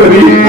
But he